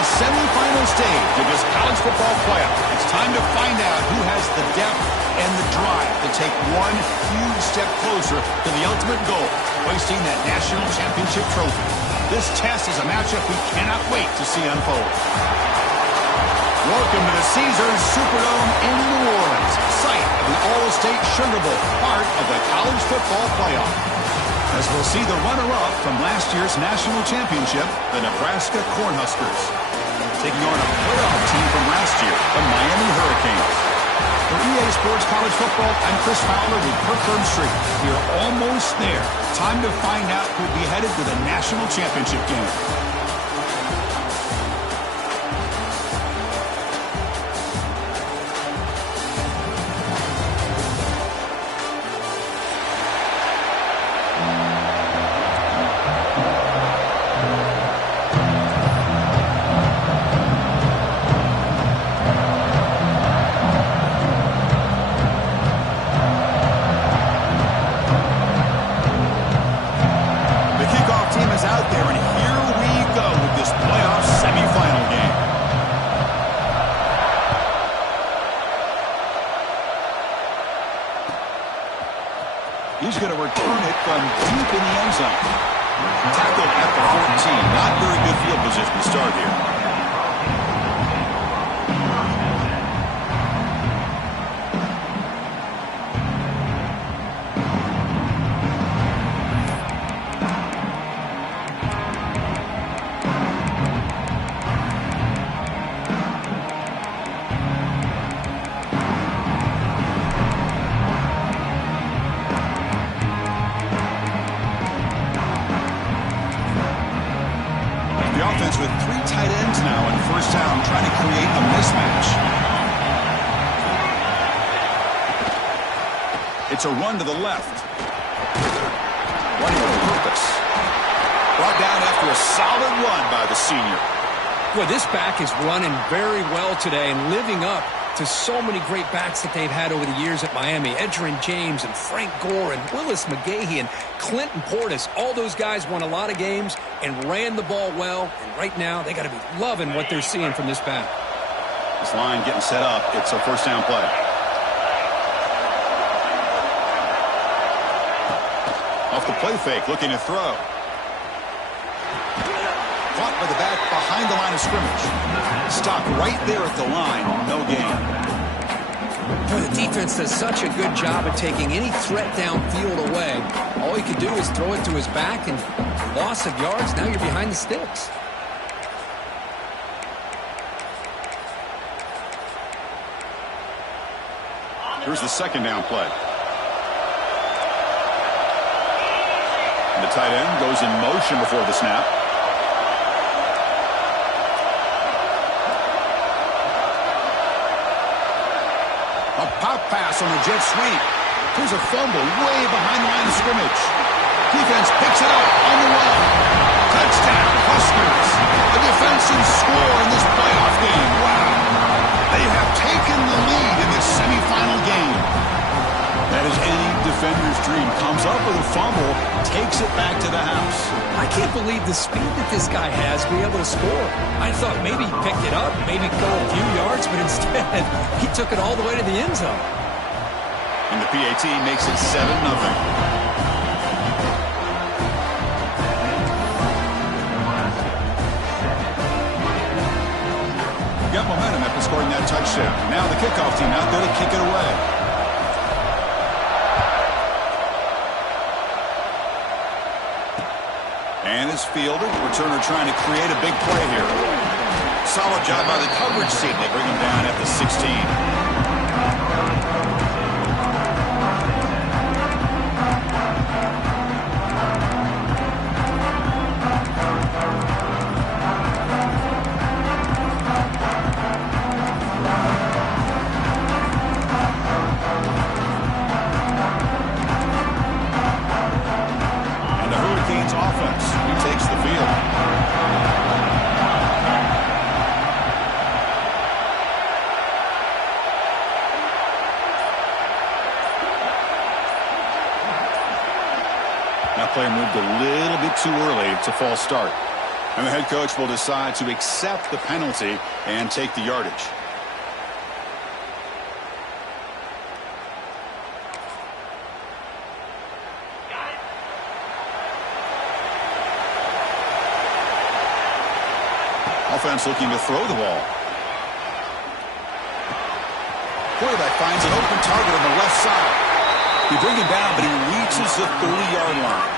the semifinal stage of this college football playoff. It's time to find out who has the depth and the drive to take one huge step closer to the ultimate goal, hoisting that national championship trophy. This test is a matchup we cannot wait to see unfold. Welcome to the Caesars Superdome in New Orleans, site of the All-State Sugar Bowl, part of the college football playoff. As we'll see the runner-up from last year's national championship, the Nebraska Cornhuskers, taking on a playoff team from last year, the Miami Hurricanes. For EA Sports College Football, I'm Chris Fowler with Kirk Street. We're almost there. Time to find out who'll be headed to the national championship game. He's going to return it from deep in the end zone. Tackled at the 14. Not very good field position to start here. With three tight ends now in first down, trying to create a mismatch. It's a run to the left. Running with purpose. Brought down after a solid run by the senior. Well, this back is running very well today and living up to so many great backs that they've had over the years at Miami. Edgerrin James and Frank Gore and Willis McGahee and Clinton Portis. All those guys won a lot of games and ran the ball well. And right now, they got to be loving what they're seeing from this back. This line getting set up. It's a first down play. Off the play fake, looking to throw. Caught by the back behind the line of scrimmage. Stopped right there at the line. No gain. The defense does such a good job of taking any threat downfield away. All he could do is throw it to his back, and loss of yards, now you're behind the sticks. Here's the second down play. And the tight end goes in motion before the snap. A pop pass on the jet sweep. Here's a fumble way behind the line of scrimmage. Defense picks it up on the run. Touchdown, Huskers. A defensive score in this playoff game. Wow. They have taken the lead in this semifinal game. That is any defender's dream. Comes up with a fumble, takes it back to the house. I can't believe the speed that this guy has to be able to score. I thought maybe he picked it up, maybe go a few yards, but instead he took it all the way to the end zone. And the PAT makes it 7-0. Got momentum after scoring that touchdown. Now the kickoff team out there to kick it away. And it's fielded. Returner trying to create a big play here. Solid job by the coverage team. They bring him down at the 16. That play moved a little bit too early. It's a false start. And the head coach will decide to accept the penalty and take the yardage. Offense looking to throw the ball. Quarterback finds an open target on the left side. They bring him down, but he reaches the 30-yard line.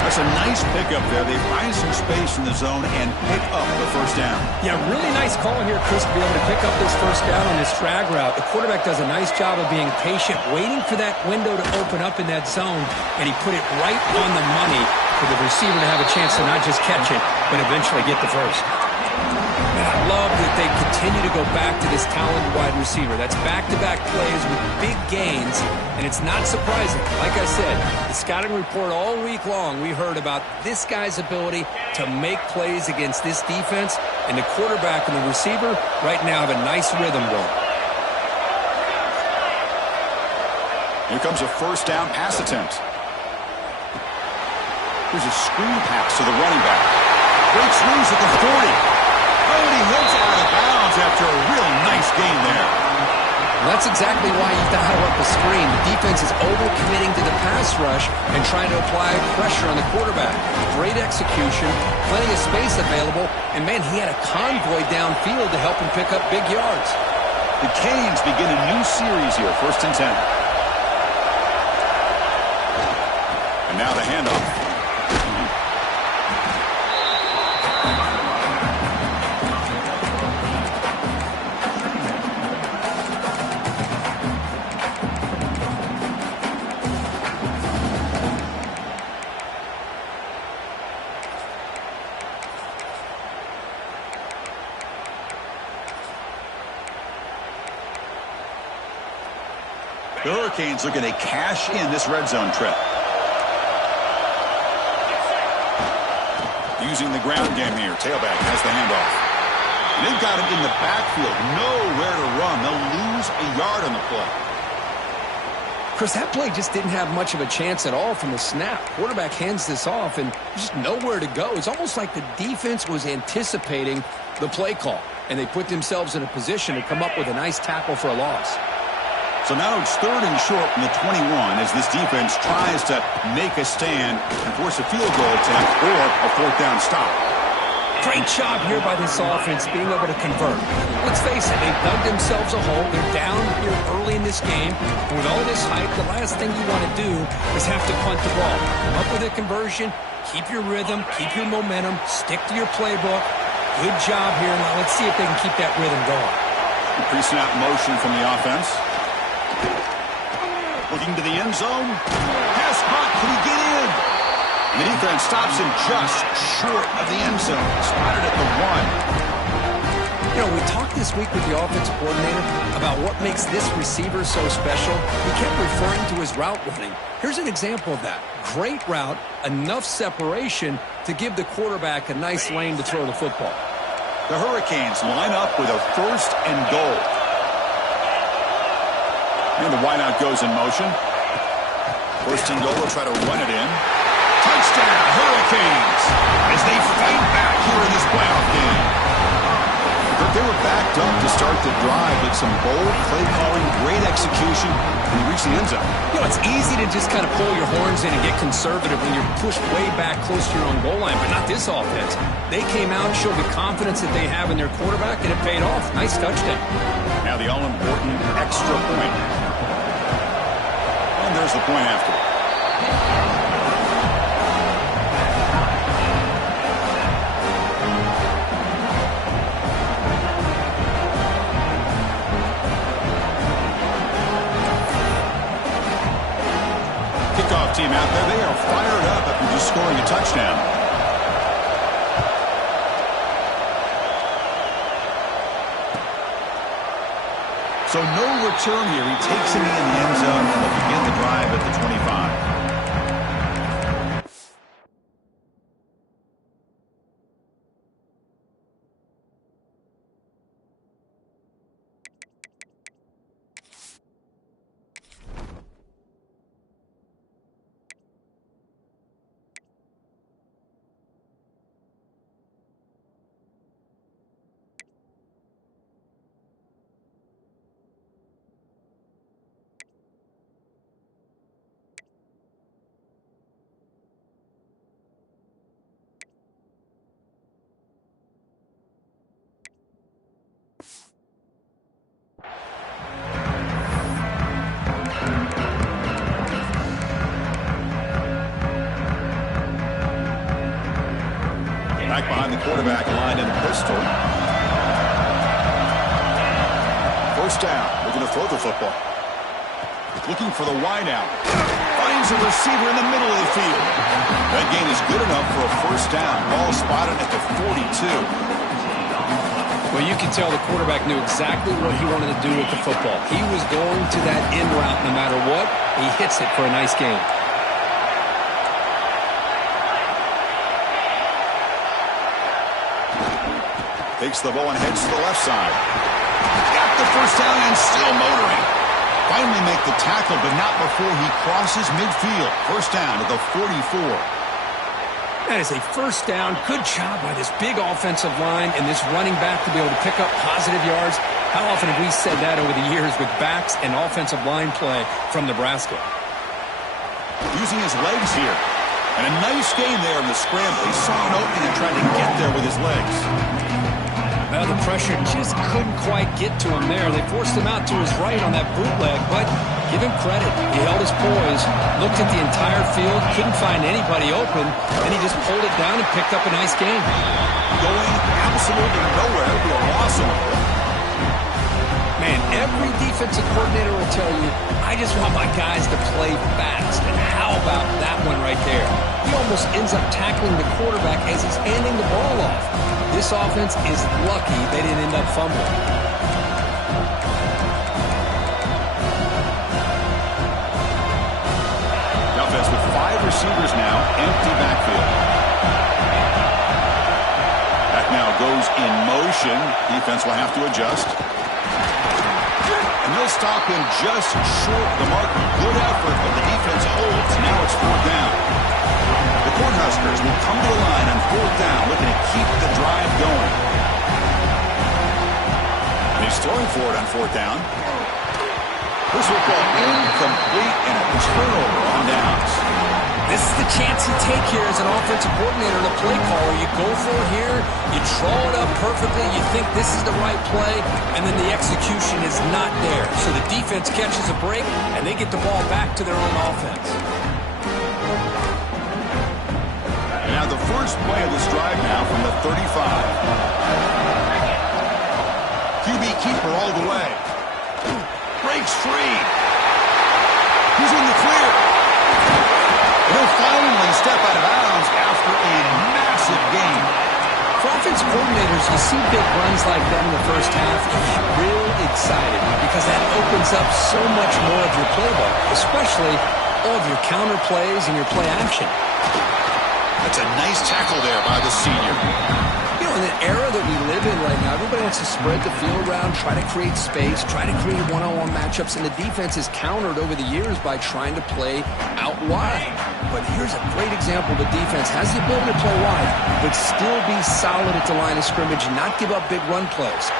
That's a nice pickup there. They find some space in the zone and pick up the first down. Yeah, really nice call here, Chris, to be able to pick up this first down on this drag route. The quarterback does a nice job of being patient, waiting for that window to open up in that zone, and he put it right on the money for the receiver to have a chance to not just catch it, but eventually get the first. And I love that they continue to go back to this talented wide receiver. That's back-to-back plays with big gains, and it's not surprising. Like I said, the scouting report all week long, we heard about this guy's ability to make plays against this defense, and the quarterback and the receiver right now have a nice rhythm going. Here comes a first down pass attempt. Here's a screen pass to the running back. Breaks loose at the 40. Oh, and he heads out of bounds after a real nice gain there. Well, that's exactly why you dial up the screen. The defense is overcommitting to the pass rush and trying to apply pressure on the quarterback. Great execution, plenty of space available, and man, he had a convoy downfield to help him pick up big yards. The Canes begin a new series here, 1st and 10. And now the handoff. The Hurricanes looking to cash in this red zone trip. Using the ground game here. Tailback has the handoff. And they've got him in the backfield. Nowhere to run. They'll lose a yard on the play. Chris, that play just didn't have much of a chance at all from the snap. Quarterback hands this off, and there's just nowhere to go. It's almost like the defense was anticipating the play call, and they put themselves in a position to come up with a nice tackle for a loss. So now it's 3rd and short from the 21 as this defense tries to make a stand and force a field goal attempt or a 4th down stop. Great job here by this offense being able to convert. Let's face it, they've dug themselves a hole. They're down here early in this game. And with all this hype, the last thing you want to do is have to punt the ball. Come up with a conversion, keep your rhythm, keep your momentum, stick to your playbook. Good job here. Now let's see if they can keep that rhythm going. Pre-snap motion from the offense. Looking to the end zone. Pass caught. Can he get in? The defense stops him just short of the end zone. Spotted at the 1. You know, we talked this week with the offensive coordinator about what makes this receiver so special. He kept referring to his route running. Here's an example of that. Great route, enough separation to give the quarterback a nice lane to throw the football. The Hurricanes line up with a 1st and goal. And the wideout goes in motion. 1st and goal, will try to run it in. Touchdown, Hurricanes, as they fight back here in this playoff game. But they were backed up to start the drive with some bold play calling, great execution, and they reached the end zone. You know, it's easy to just kind of pull your horns in and get conservative when you're pushed way back close to your own goal line, but not this offense. They came out, showed the confidence that they have in their quarterback, and it paid off. Nice touchdown. Now the all-important extra point. And there's the point after. Kickoff team out there, they are fired up after just scoring a touchdown. So no return here. He takes him in the end zone and they'll begin the drive at the 25. quarterback line in pistol. First down. They're going to throw the football. Looking for the wide out. Finds a receiver in the middle of the field. That gain is good enough for a first down. Ball spotted at the 42. Well, you can tell the quarterback knew exactly what he wanted to do with the football. He was going to that end route no matter what. He hits it for a nice gain. Takes the ball and heads to the left side. Got the first down and still motoring. Finally make the tackle, but not before he crosses midfield. First down at the 44. That is a first down. Good job by this big offensive line and this running back to be able to pick up positive yards. How often have we said that over the years with backs and offensive line play from Nebraska? Using his legs here. And a nice gain there in the scramble. He saw an opening and tried to get there with his legs. Well, the pressure just couldn't quite get to him there. They forced him out to his right on that bootleg, but give him credit. He held his poise, looked at the entire field, couldn't find anybody open, and he just pulled it down and picked up a nice gain. Going absolutely nowhere with a loss on it. Man, every defensive coordinator will tell you, I just want my guys to play fast. And how about that one right there? He almost ends up tackling the quarterback as he's handing the ball off. This offense is lucky they didn't end up fumbling. The offense with 5 receivers now, empty backfield. That now goes in motion. Defense will have to adjust. And they'll stop him just short of the mark. Good effort, but the defense holds. Now it's 4th down. The Cornhuskers will come to the line on 4th down, looking to keep the drive going. And he's throwing for it on 4th down. This football incomplete and a turnover on downs. This is the chance you take here as an offensive coordinator and a play caller. You go for it here, you draw it up perfectly, you think this is the right play, and then the execution is not there. So the defense catches a break, and they get the ball back to their own offense. Now the first play of this drive now from the 35. QB keeper all the way. Breaks free. He's in the clear. He'll finally step out of bounds after a massive gain. For offense coordinators, you see big runs like that in the first half, you get real excited because that opens up so much more of your playbook, especially all of your counter plays and your play action. That's a nice tackle there by the senior. You know, in the era that we live in right now, everybody wants to spread the field around, try to create space, try to create one-on-one matchups, and the defense is countered over the years by trying to play out wide. But here's a great example. The defense has the ability to play wide, but still be solid at the line of scrimmage and not give up big run plays.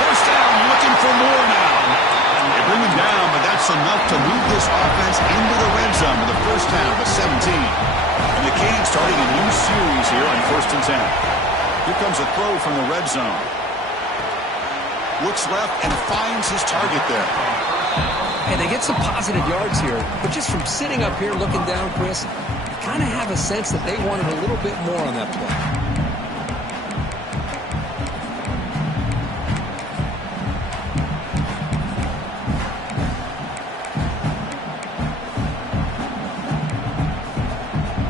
First down, looking for more now. They bring him down, but that's enough to move this offense into the red zone with a first down of 17. And the Canes starting a new series here on 1st and 10. Here comes a throw from the red zone. Looks left and finds his target there. And they get some positive yards here, but just from sitting up here looking down, Chris, you kind of have a sense that they wanted a little bit more on that play.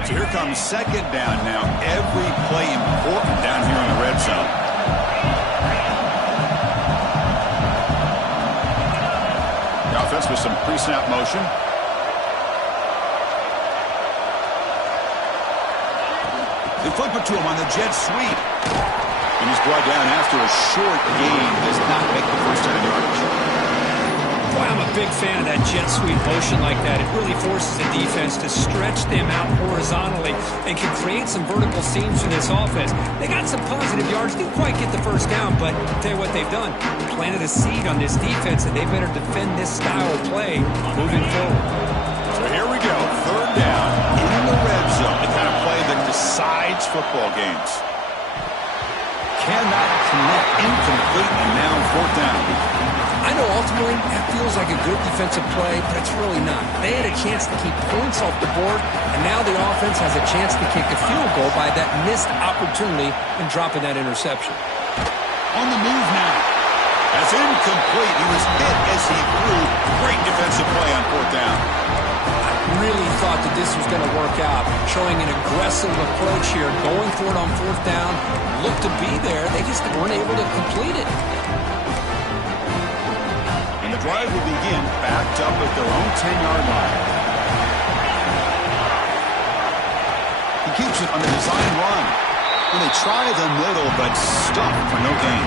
Here comes 2nd down now. Every play important down here in the red zone. The offense with some pre-snap motion. They flip it to him on the jet sweep. And he's brought down after a short gain. Does not make the first down yardage. Boy, I'm a big fan of that jet sweep motion like that. It really forces the defense to stretch them out horizontally and can create some vertical seams for this offense. They got some positive yards, didn't quite get the first down, but I'll tell you what they've done. Planted a seed on this defense, and they better defend this style of play moving forward. So here we go, 3rd down in the red zone. The kind of play that decides football games. Cannot connect, incomplete, and now 4th down. I I know ultimately that feels like a good defensive play, but it's really not. They had a chance to keep points off the board, and now the offense has a chance to kick a field goal by that missed opportunity and dropping that interception. On the move now. That's incomplete. He was hit as he threw. Great defensive play on fourth down. Really thought that this was going to work out, showing an aggressive approach here, going for it on fourth down. Looked to be there. They just weren't able to complete it. And the drive will begin backed up at their own 10-yard line. He keeps it on the design run. And they try the middle, but stuck for no gain.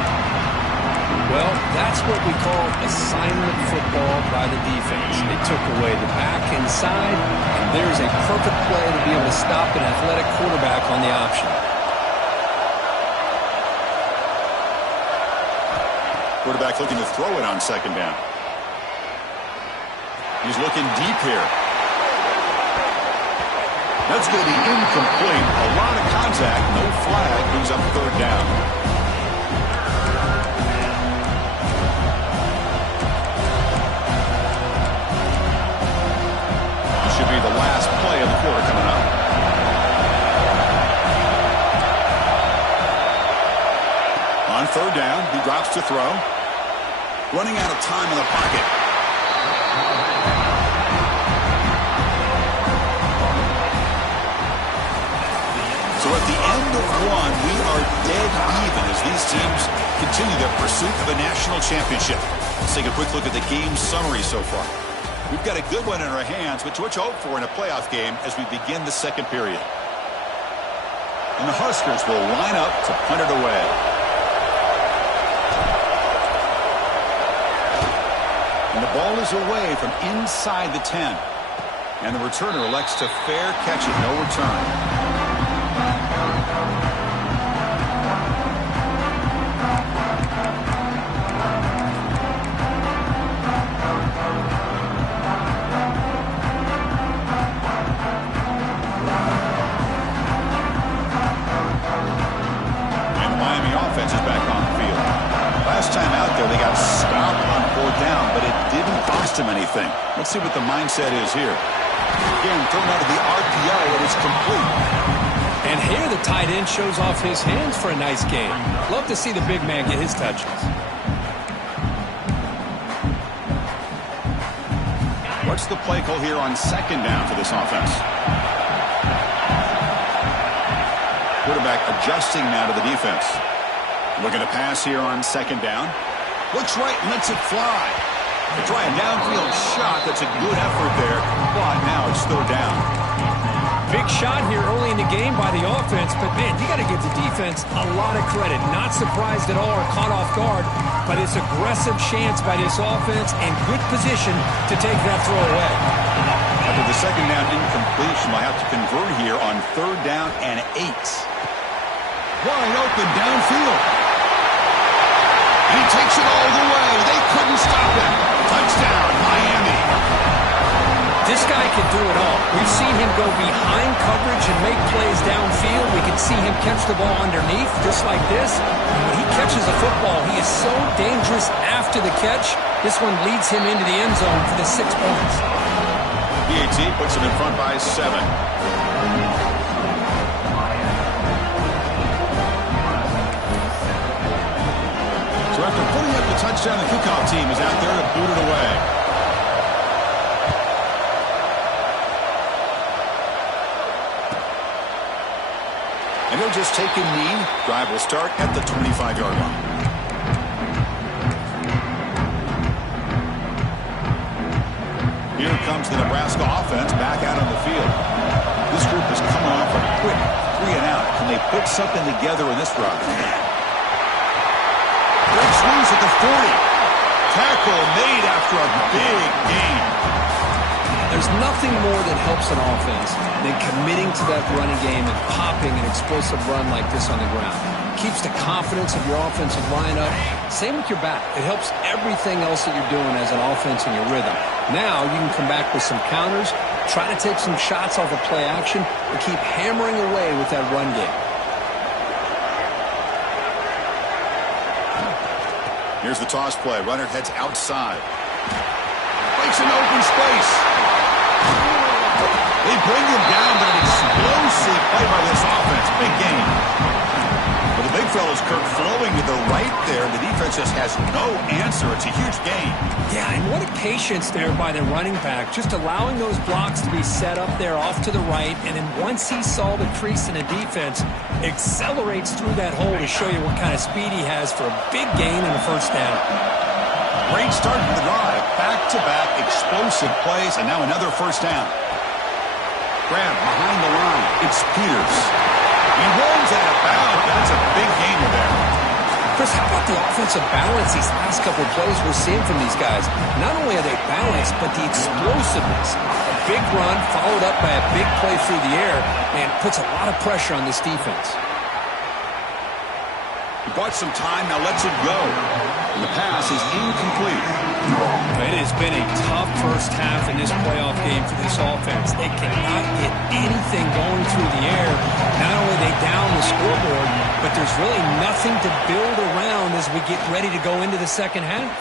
Well, that's what we call assignment football by the defense. They took away the back inside, and there's a perfect play to be able to stop an athletic quarterback on the option. Quarterback looking to throw it on second down. He's looking deep here. That's going to be incomplete. A lot of contact, no flag, brings up third down. Should be the last play of the quarter coming up. On third down, he drops to throw. Running out of time in the pocket. So at the end of one, we are dead even as these teams continue their pursuit of a national championship. Let's take a quick look at the game summary so far. We've got a good one in our hands, which we're to hope for in a playoff game as we begin the second period. And the Huskers will line up to punt it away. And the ball is away from inside the 10. And the returner elects to fair catch it, no return. Anything. Let's see what the mindset is here. Again, thrown out of the RPO, and it's complete. And here the tight end shows off his hands for a nice game. Love to see the big man get his touches. What's the play call here on second down for this offense? Quarterback adjusting now to the defense. Looking to pass here on second down. Looks right and lets it fly. They try a downfield shot. That's a good effort there, but now it's third down. Big shot here early in the game by the offense, but man, you got to give the defense a lot of credit. Not surprised at all or caught off guard by this aggressive chance by this offense and good position to take that throw away. After the second down incompletion, they'll have to convert here on third down and 8. Wide open downfield. And he takes it all the way. They couldn't stop him. Touchdown, Miami. This guy can do it all. We've seen him go behind coverage and make plays downfield. We can see him catch the ball underneath just like this. And when he catches a football, he is so dangerous after the catch. This one leads him into the end zone for the 6 points. PAT puts him in front by 7. So after putting up the touchdown, the kickoff team is out there to boot it away. And they'll just take a knee. Drive will start at the 25-yard line. Here comes the Nebraska offense back out on the field. This group is coming off a quick 3-and-out. Can they put something together in this drive? Big swings at the 40. Tackle made after a big gain. There's nothing more that helps an offense than committing to that running game and popping an explosive run like this on the ground. Keeps the confidence of your offensive lineup. Same with your back. It helps everything else that you're doing as an offense in your rhythm. Now you can come back with some counters, try to take some shots off of play action, and keep hammering away with that run game. Here's the toss play. Runner heads outside. Makes an open space. They bring him down, but an explosive play by this offense. Big game. Well, the big fella's Kirk flowing to the right there. The defense just has no answer. It's a huge gain. Yeah, and what a patience there by the running back. Just allowing those blocks to be set up there off to the right. And then once he saw the crease in the defense, accelerates through that hole to show you what kind of speed he has for a big gain and a first down. Great start to the drive. Back-to-back explosive plays, and now another first down. Grab behind the line. It's Peters. He rolls out of bounds. That's a big gainer there. Chris, how about the offensive balance these last couple of plays we're seeing from these guys? Not only are they balanced, but the explosiveness. A big run followed up by a big play through the air, and puts a lot of pressure on this defense. He bought some time, now lets it go. And the pass is incomplete. It has been a tough first half in this playoff game for this offense. They cannot get anything going through the air. Not only are they down the scoreboard, but there's really nothing to build around as we get ready to go into the second half.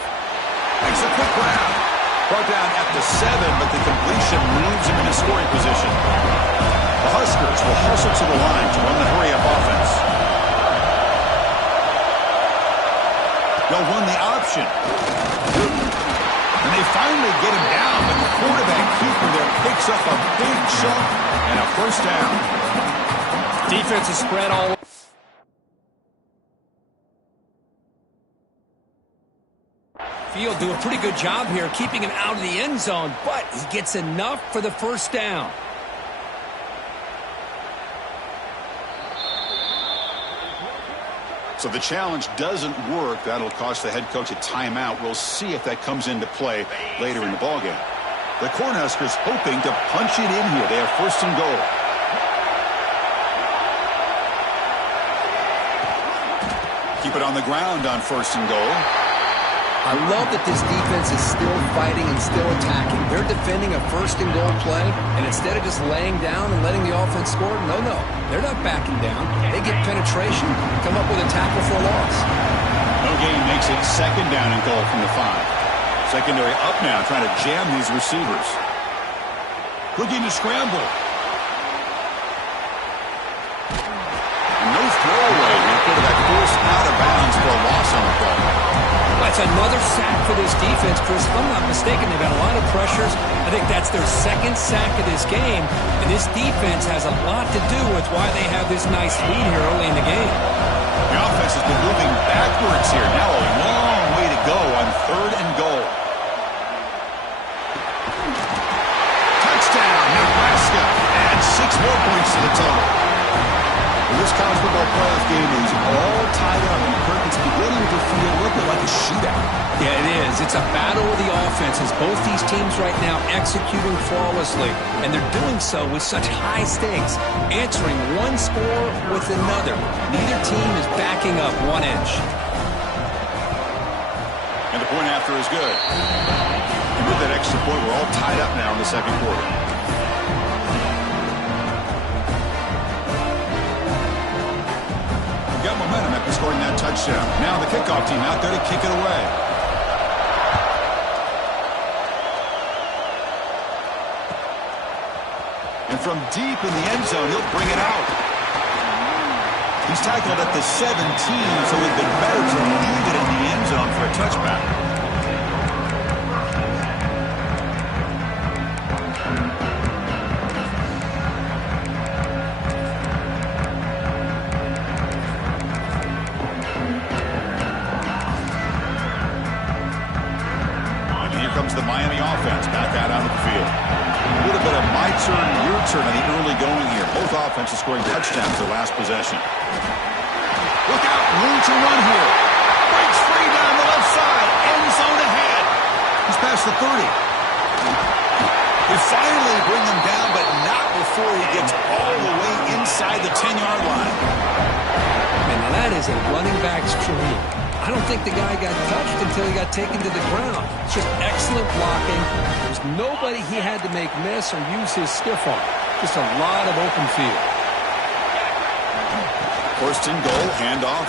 Makes a quick grab. Brought down at the 7, but the completion moves him in a scoring position. The Huskers will hustle to the line to run the hurry-up offense. They'll run the option. And they finally get him down, but the quarterback keeper there picks up a big chunk and a first down. Defense is spread all over. Field do a pretty good job here keeping him out of the end zone, but he gets enough for the first down. So the challenge doesn't work. That'll cost the head coach a timeout. We'll see if that comes into play later in the ballgame. The Cornhuskers hoping to punch it in here. They have first and goal. Keep it on the ground on first and goal. I love that this defense is still fighting and still attacking. They're defending a first and goal play, and instead of just laying down and letting the offense score, no, they're not backing down. They get penetration, come up with a tackle for a loss. No gain makes it second down and goal from the 5. Secondary up now, trying to jam these receivers. Looking to scramble. And no throwaway. The quarterback forced out of bounds for a loss on the play. That's another sack for this defense, Chris. If I'm not mistaken, they've got a lot of pressures. I think that's their second sack of this game. And this defense has a lot to do with why they have this nice lead here early in the game. The offense has been moving backwards here. Now a long way to go on third and goal. Touchdown, Nebraska. And 6 more points to the total. Well, this college football playoff game is all tied up, and Kirk, it's beginning to feel a little bit like a shootout. Yeah, it is. It's a battle of the offenses. Both these teams right now executing flawlessly, and they're doing so with such high stakes, answering one score with another. Neither team is backing up 1 inch. And the point after is good. And with that extra point, we're all tied up now in the second quarter. Got momentum after scoring that touchdown. Now the kickoff team out there to kick it away. And from deep in the end zone, he'll bring it out. He's tackled at the 17, so it'd been better to leave it in the end zone for a touchback. The Miami offense back out onto the field. A little bit of my turn, your turn on the early going here. Both offenses scoring touchdowns their last possession. Look out, room to run here. Breaks free down the left side. End zone ahead. He's past the 30. They finally bring him down, but not before he gets all the way inside the 10-yard line. And that is a running back's dream. I don't think the guy got touched until he got taken to the ground. It's just excellent blocking. There's nobody he had to make miss or use his stiff arm. Just a lot of open field. First and goal, handoff.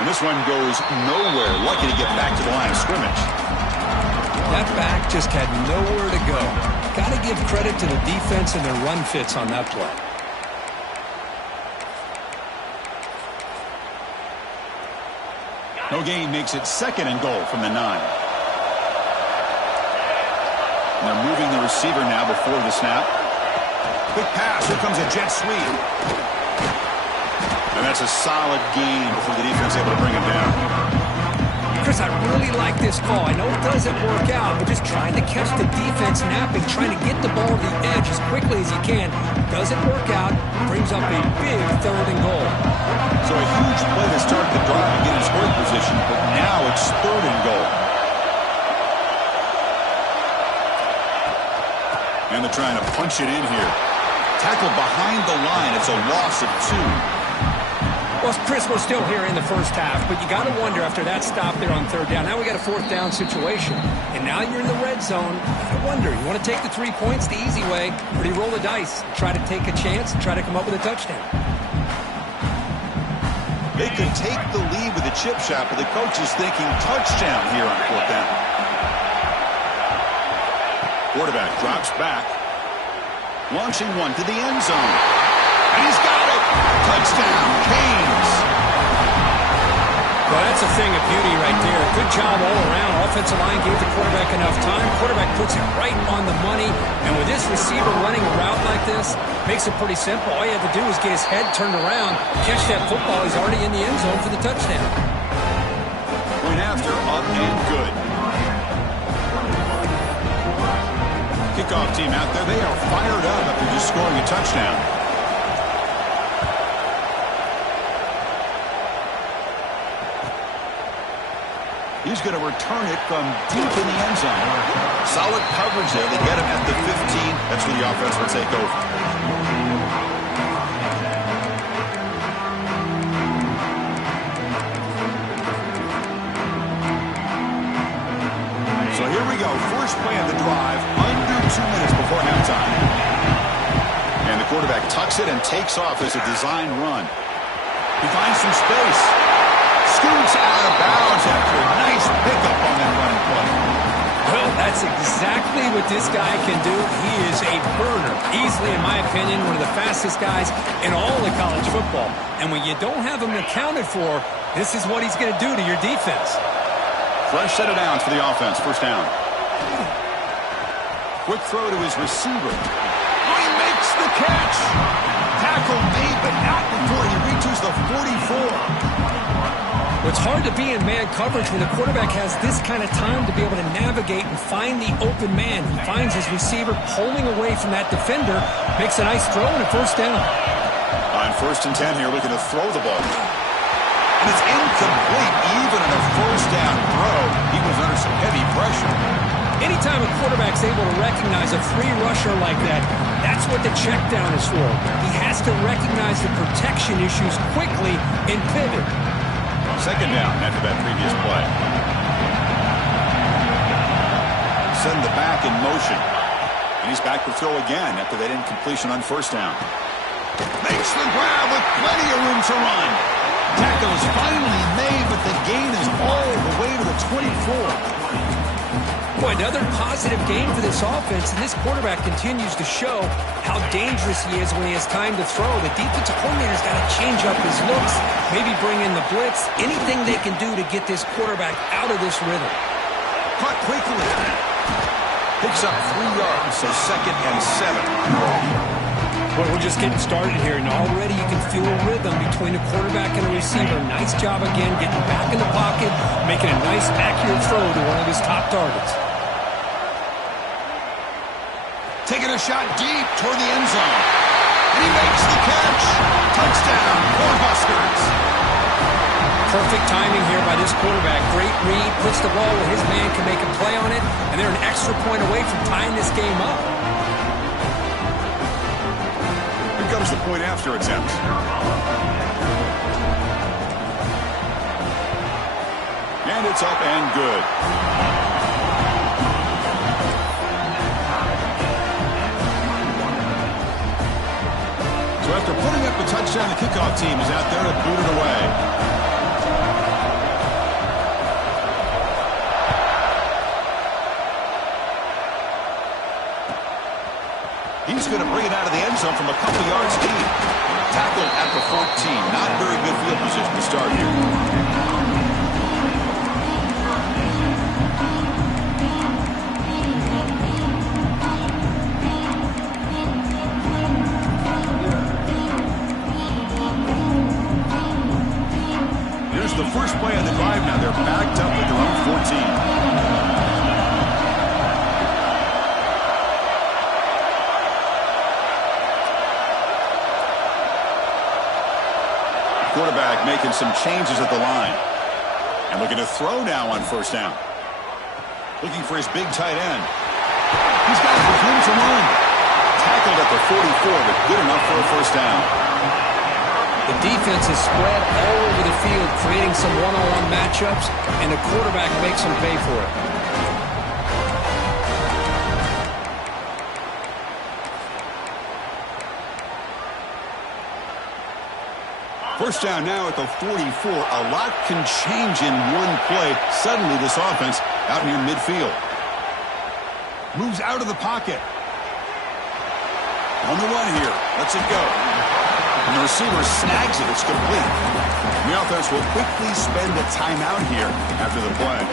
And this one goes nowhere. Lucky to get back to the line of scrimmage. That back just had nowhere to go. Got to give credit to the defense and their run fits on that play. No gain makes it 2nd and goal from the 9. And they're moving the receiver now before the snap. Quick pass. Here comes a jet sweep. And that's a solid gain before the defense able to bring him down. Chris, I really like this call. I know it doesn't work out, but just trying to catch the defense napping, trying to get the ball to the edge as quickly as you can. Doesn't work out. Brings up a big 3rd and goal. So a huge play to start the drive and get in scoring position, but now it's 3rd and goal. And they're trying to punch it in here. Tackled behind the line. It's a loss of 2. Well, Chris, we're still here in the first half, but you got to wonder after that stop there on 3rd down. Now we got a 4th down situation, and now you're in the red zone. I wonder, you want to take the 3 points the easy way, or do you roll the dice, try to take a chance, and try to come up with a touchdown? They could take the lead with a chip shot, but the coach is thinking touchdown here on 4th down. Quarterback drops back, launching one to the end zone, and he's got it. Touchdown, Canes. Well, that's a thing of beauty right there. Good job all around. Offensive line gave the quarterback enough time. Quarterback puts it right on the money. And with this receiver running a route like this, makes it pretty simple. All you have to do is get his head turned around, catch that football. He's already in the end zone for the touchdown. Point after, up and good. Kickoff team out there, they are fired up after just scoring a touchdown. He's going to return it from deep in the end zone. Solid coverage there. They get him at the 15. That's where the offense will take over. So here we go. First play of the drive. Under 2 minutes before halftime. And the quarterback tucks it and takes off as a design run. He finds some space. Scoots out of bounds after a nice pickup on that running play. Well, that's exactly what this guy can do. He is a burner. Easily, in my opinion, one of the fastest guys in all of college football. And when you don't have him accounted for, this is what he's going to do to your defense. Fresh set of downs for the offense. First down. Quick throw to his receiver. Oh, he makes the catch. Tackle made, but not before he reaches the 44. Well, it's hard to be in man coverage when the quarterback has this kind of time to be able to navigate and find the open man. He finds his receiver pulling away from that defender, makes a nice throw and a first down. On 1st and 10 here, looking to throw the ball. And it's incomplete, even in a first down throw. He was under some heavy pressure. Anytime a quarterback's able to recognize a free rusher like that, that's what the check down is for. He has to recognize the protection issues quickly and pivot. 2nd down after that previous play. Send the back in motion. And he's back to throw again after that incompletion on 1st down. Makes the grab with plenty of room to run. Tackle is finally made, but the gain is all the way to the 24. Boy, another positive game for this offense, and this quarterback continues to show how dangerous he is when he has time to throw. The defensive coordinator's got to change up his looks, maybe bring in the blitz, anything they can do to get this quarterback out of this rhythm. Caught quickly. Picks up 3 yards, so 2nd and 7. Well, we're just getting started here, and already you can feel a rhythm between a quarterback and a receiver. Nice job again, getting back in the pocket, making a nice, accurate throw to one of his top targets. Taking a shot deep toward the end zone. And he makes the catch. Touchdown, Cornhuskers. Perfect timing here by this quarterback. Great read, puts the ball where his man can make a play on it, and they're an extra point away from tying this game up. Here comes the point after attempt. And it's up and good. So after putting up the touchdown, the kickoff team is out there to boot it away. he's going to bring it out of the end zone from a couple yards deep. Tackled at the 14. Not very good field position to start here. The first play of the drive now. They're backed up at their own 14. Quarterback making some changes at the line. And looking to throw now on first down. Looking for his big tight end. He's got room to run. Tackled at the 44, but good enough for a first down. The defense is spread all over the field, creating some one-on-one matchups, and the quarterback makes them pay for it. First down now at the 44. A lot can change in one play. Suddenly this offense out near midfield. Moves out of the pocket. On the run here. Lets it go. And the receiver snags it. It's complete. And the offense will quickly spend a timeout here after the play.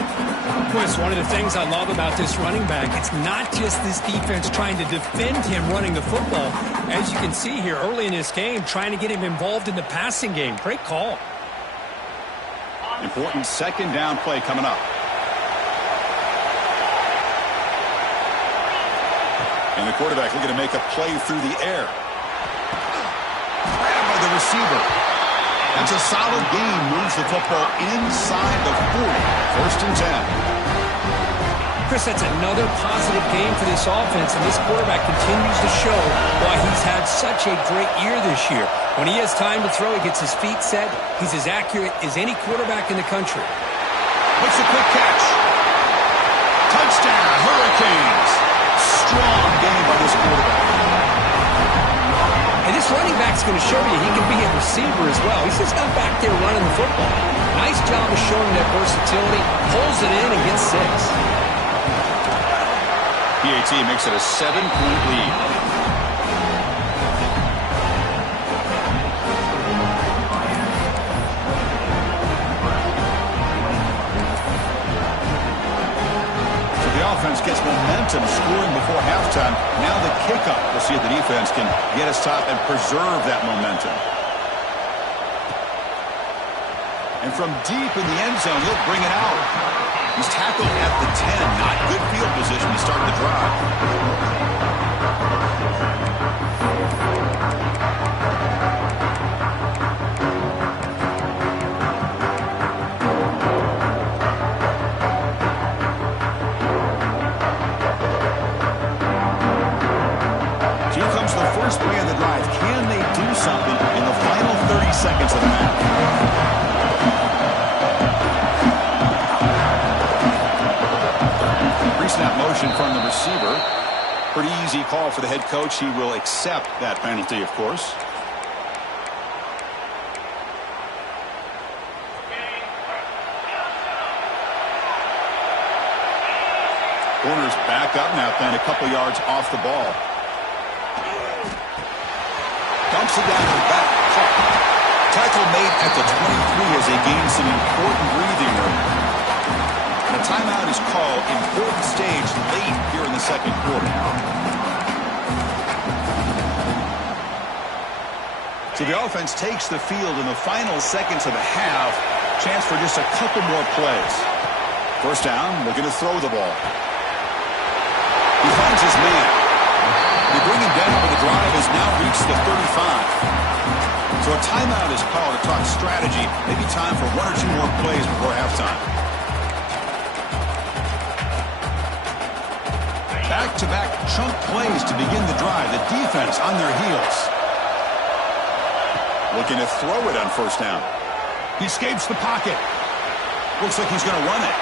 Chris, one of the things I love about this running back, it's not just this defense trying to defend him running the football. As you can see here early in this game, trying to get him involved in the passing game. Great call. Important second down play coming up. And the quarterback looking to make a play through the air. Grabbed by the receiver. That's a solid gain. Moves the football inside the 40. First and 10. Chris, that's another positive game for this offense, and this quarterback continues to show why he's had such a great year this year. When he has time to throw, he gets his feet set. He's as accurate as any quarterback in the country. Makes a quick catch. Touchdown, Hurricanes. Strong game by this quarterback. And this running back's going to show you he can be a receiver as well. He's just not back there running the football. Nice job of showing that versatility. Pulls it in and gets 6. PAT makes it a 7-point lead. So the offense gets momentum scoring before halftime. Now the kickoff. We'll see if the defense can get a stop and preserve that momentum. And from deep in the end zone, he'll bring it out. He's tackled at the 10. Not good field position to start the drive. Here comes the first play of the drive. Can they do something in the final 30 seconds of the half? Pre-snap motion from the receiver. Pretty easy call for the head coach. He will accept that penalty, of course. Corner's back up now, playing a couple yards off the ball. Dumps it down to the back. Tackle made at the 23 as they gain some important breathing room. And a timeout is called. Important stage late here in the second quarter. So the offense takes the field in the final seconds of the half. Chance for just a couple more plays. First down, looking to throw the ball. He finds his man. They bring him down, but the drive has now reached the 35. So a timeout is called to talk strategy. Maybe time for one or two more plays before halftime. Back-to-back chunk plays to begin the drive. The defense on their heels. Looking to throw it on first down. He escapes the pocket. Looks like he's going to run it.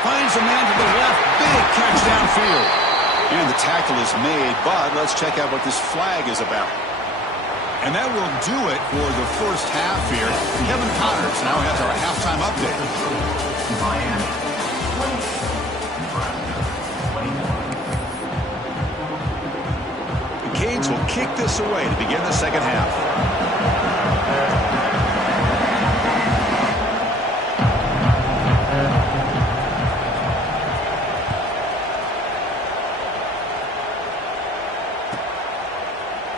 Finds a man to the left. Big catch downfield. And the tackle is made, but let's check out what this flag is about. And that will do it for the first half here. Kevin Connors now has our halftime update. Canes will kick this away to begin the second half.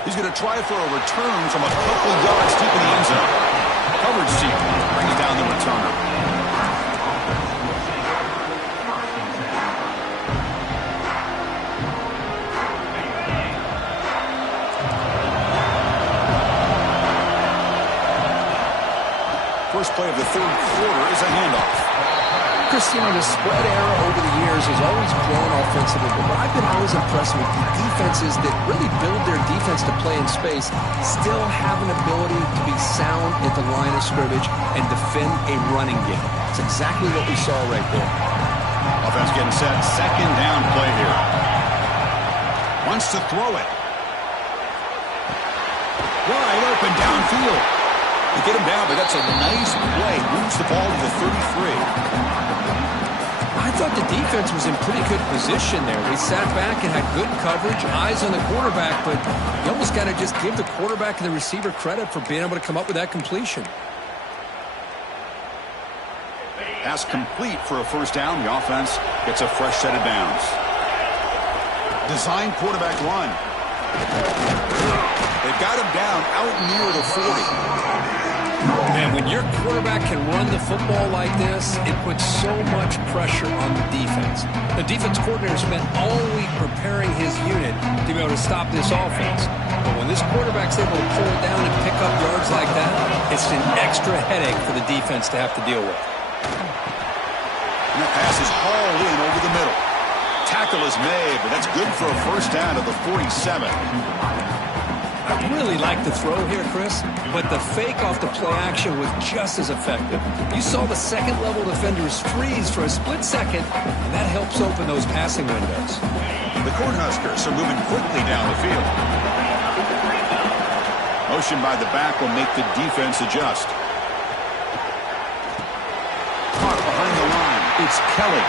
He's going to try for a return from a couple yards deep in the end zone. Coverage team brings down the returner. First play of the third quarter is a handoff. Christian, the spread era over the years has always grown offensively, but what I've been always impressed with the defenses that really build their defense to play in space still have an ability to be sound at the line of scrimmage and defend a running game. It's exactly what we saw right there. Offense getting set. Second down play here. Wants to throw it. Wide open downfield. They get him down, but that's a nice play. Moves the ball to the 33. I thought the defense was in pretty good position there. They sat back and had good coverage, eyes on the quarterback, but you almost got to just give the quarterback and the receiver credit for being able to come up with that completion. Pass complete for a first down. The offense gets a fresh set of downs. Design quarterback run. They've got him down out near the 40. Man, when your quarterback can run the football like this, it puts so much pressure on the defense. The defense coordinator spent all week preparing his unit to be able to stop this offense. But when this quarterback's able to pull it down and pick up yards like that, it's an extra headache for the defense to have to deal with. And that pass is hauled in over the middle. Tackle is made, but that's good for a first down to the 47. I really like the throw here, Chris, but the fake off the play action was just as effective. You saw the second-level defenders freeze for a split second, and that helps open those passing windows. The Cornhuskers are moving quickly down the field. Motion by the back will make the defense adjust. Caught behind the line. It's Kelly.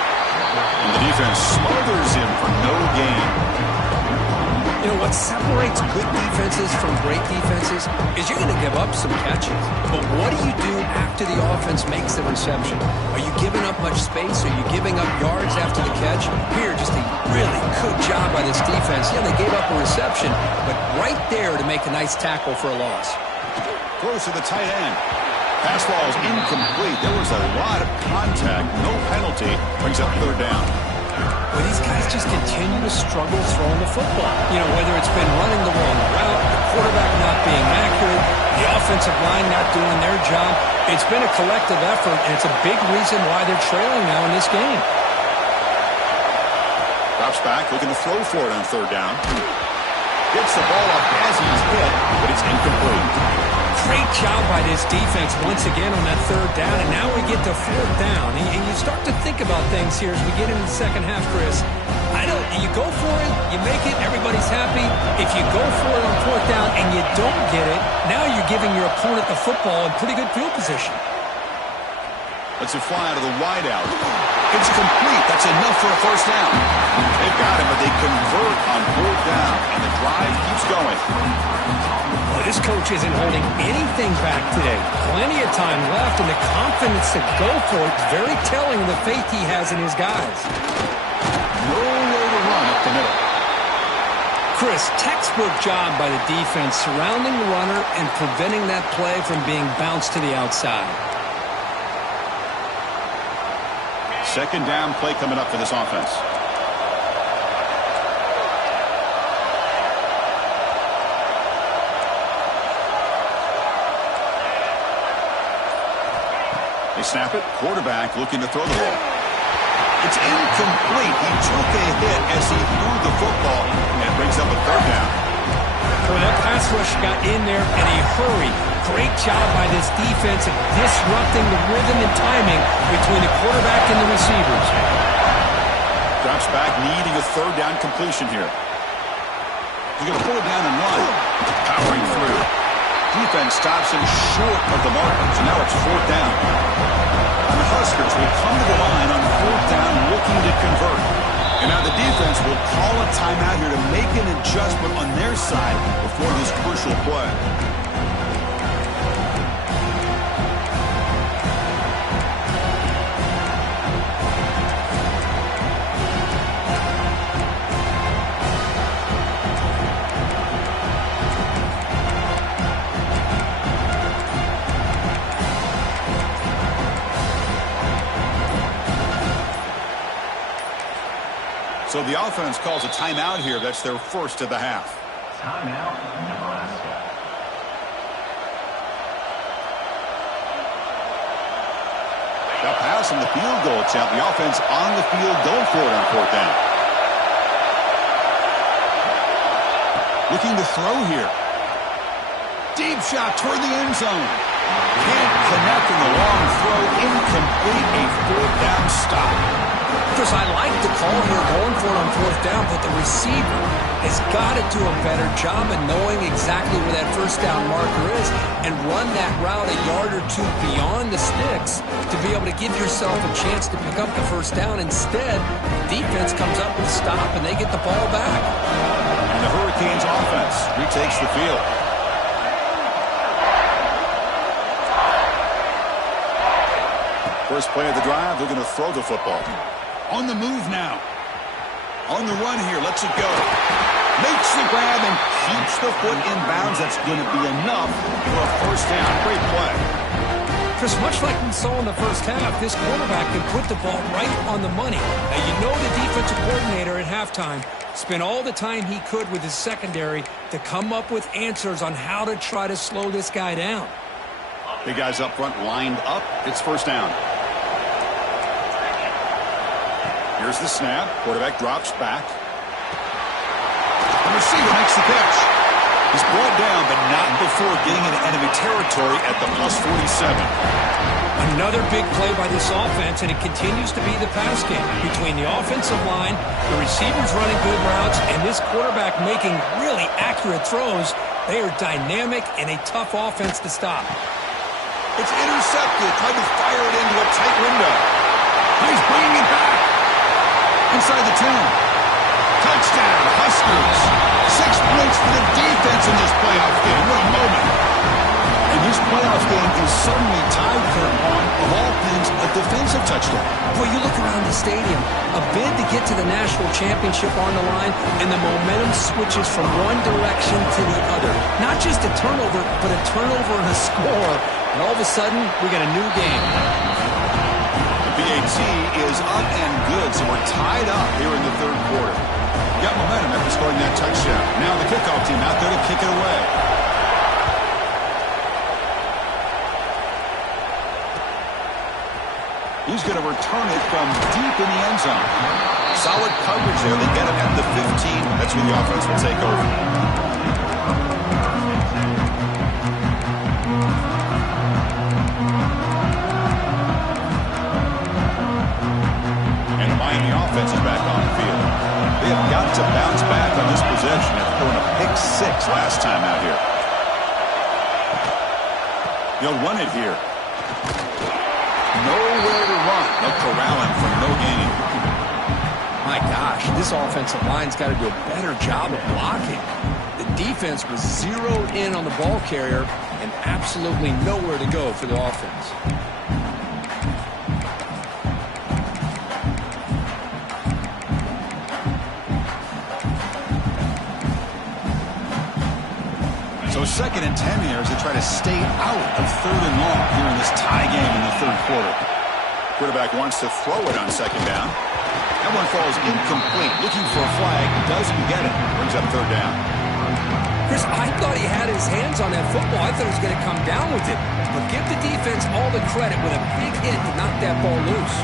And the defense smothers him for no gain. You know, what separates good defenses from great defenses is you're going to give up some catches. But what do you do after the offense makes the reception? Are you giving up much space? Are you giving up yards after the catch? Here, just a really good job by this defense. Yeah, they gave up a reception, but right there to make a nice tackle for a loss. Throws to the tight end. Pass ball is incomplete. There was a lot of contact. No penalty. Brings up third down. Well, these guys just continue to struggle throwing the football. You know, whether it's been running the wrong route, the quarterback not being accurate, the offensive line not doing their job. It's been a collective effort, and it's a big reason why they're trailing now in this game. Drops back, looking to throw for it on third down. Gets the ball up as he's hit, but it's incomplete. Great job by this defense once again on that third down, and now we get to fourth down. And you start to think about things here as we get into the second half, Chris. You go for it, you make it, everybody's happy. If you go for it on fourth down and you don't get it, now you're giving your opponent the football in pretty good field position. Lets it fly out of the wideout. It's complete. That's enough for a first down. They've got it, but they convert on fourth down, and the drive keeps going. Well, this coach isn't holding anything back today. Plenty of time left, and the confidence to go for it is very telling of the faith he has in his guys. No way to run up the middle. Chris, textbook job by the defense surrounding the runner and preventing that play from being bounced to the outside. Second down play coming up for this offense. They snap it. Quarterback looking to throw the ball. It's incomplete. He took a hit as he threw the football, and it brings up a third down. Well, that pass rush got in there in a hurry. Great job by this defense of disrupting the rhythm and timing between the quarterback and the receivers. Drops back, needing a third down completion here. He's going to pull it down and run. Powering through. Defense stops him short of the marker, so now it's fourth down. And the Huskers will come to the line on fourth down looking to convert. And now the defense will call a timeout here to make an adjustment on their side before this crucial play. So the offense calls a timeout here. That's their first of the half. Timeout, Nebraska. The pass and the field goal attempt. The offense on the field going for it on fourth down. Looking to throw here. Deep shot toward the end zone. Can't connect in the long throw. Incomplete. A fourth down stop. Chris, I like the call here going for it on fourth down, but the receiver has got to do a better job of knowing exactly where that first down marker is and run that route a yard or two beyond the sticks to be able to give yourself a chance to pick up the first down. Instead, defense comes up with a stop and they get the ball back. And the Hurricanes offense retakes the field. First play of the drive, they're going to throw the football. On the move now. On the run here, lets it go. Makes the grab and keeps the foot in bounds. That's going to be enough for a first down. Great play. Chris, much like we saw in the first half, this quarterback can put the ball right on the money. Now, you know the defensive coordinator at halftime spent all the time he could with his secondary to come up with answers on how to try to slow this guy down. Big guys up front lined up. It's first down. Here's the snap. Quarterback drops back. The receiver makes the catch. He's brought down, but not before getting into enemy territory at the plus 47. Another big play by this offense, and it continues to be the pass game between the offensive line, the receivers running good routes, and this quarterback making really accurate throws. They are dynamic and a tough offense to stop. It's intercepted. Tried to fire it into a tight window. He's bringing it back. Inside the 10. Touchdown, Huskers. 6 points for the defense in this playoff game. What a moment. And this playoff game is suddenly tied for, of all things, a defensive touchdown. Boy, you look around the stadium, a bid to get to the national championship on the line, and the momentum switches from one direction to the other. Not just a turnover, but a turnover and a score. And all of a sudden, we got a new game. BAT is up and good, so we're tied up here in the third quarter. Got momentum after scoring that touchdown. Now the kickoff team out there to kick it away. He's going to return it from deep in the end zone. Solid coverage there. They get him at the 15. That's where the offense will take over. Offense is back on the field. They have got to bounce back on this possession after throwing a pick 6 last time out here. They'll run it here. Nowhere to run. They'll corral him for no gain. My gosh, this offensive line's got to do a better job of blocking. The defense was zeroed in on the ball carrier and absolutely nowhere to go for the offense. So 2nd and 10 here as they try to stay out of 3rd and long here in this tie game in the third quarter. Quarterback wants to throw it on 2nd down. That one falls incomplete. Looking for a flag. Doesn't get it. Brings up 3rd down. Chris, I thought he had his hands on that football. I thought he was going to come down with it. But give the defense all the credit with a big hit to knock that ball loose.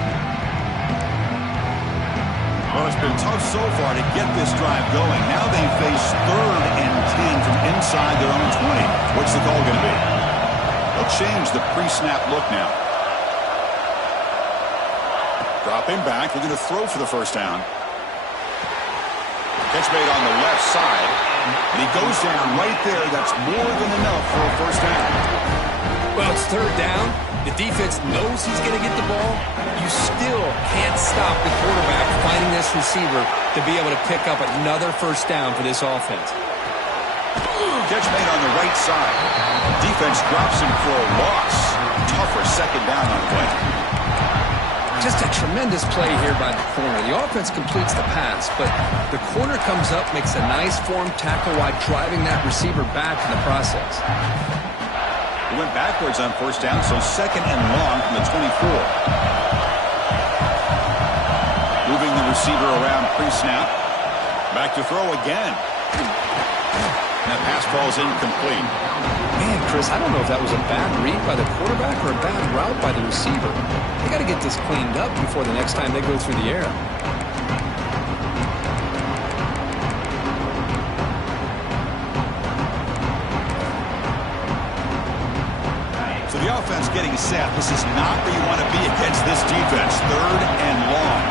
Well, it's been tough so far to get this drive going. Now they face 3rd and 10 from inside their own 20. What's the call going to be? They'll change the pre-snap look now. Dropping back. They're going to throw for the first down. Catch made on the left side. And he goes down right there. That's more than enough for a first down. Well, it's third down. The defense knows he's going to get the ball. You still can't stop the quarterback finding this receiver to be able to pick up another first down for this offense. Catch made on the right side. Defense drops him for a loss. Tougher second down on the way. Just a tremendous play here by the corner. The offense completes the pass, but the corner comes up, makes a nice form tackle while driving that receiver back in the process. He went backwards on first down, so second and long from the 24. Moving the receiver around pre-snap. Back to throw again. That pass falls incomplete. Man, Chris, I don't know if that was a bad read by the quarterback or a bad route by the receiver. They got to get this cleaned up before the next time they go through the air. So the offense getting set. This is not where you want to be against this defense. Third and long.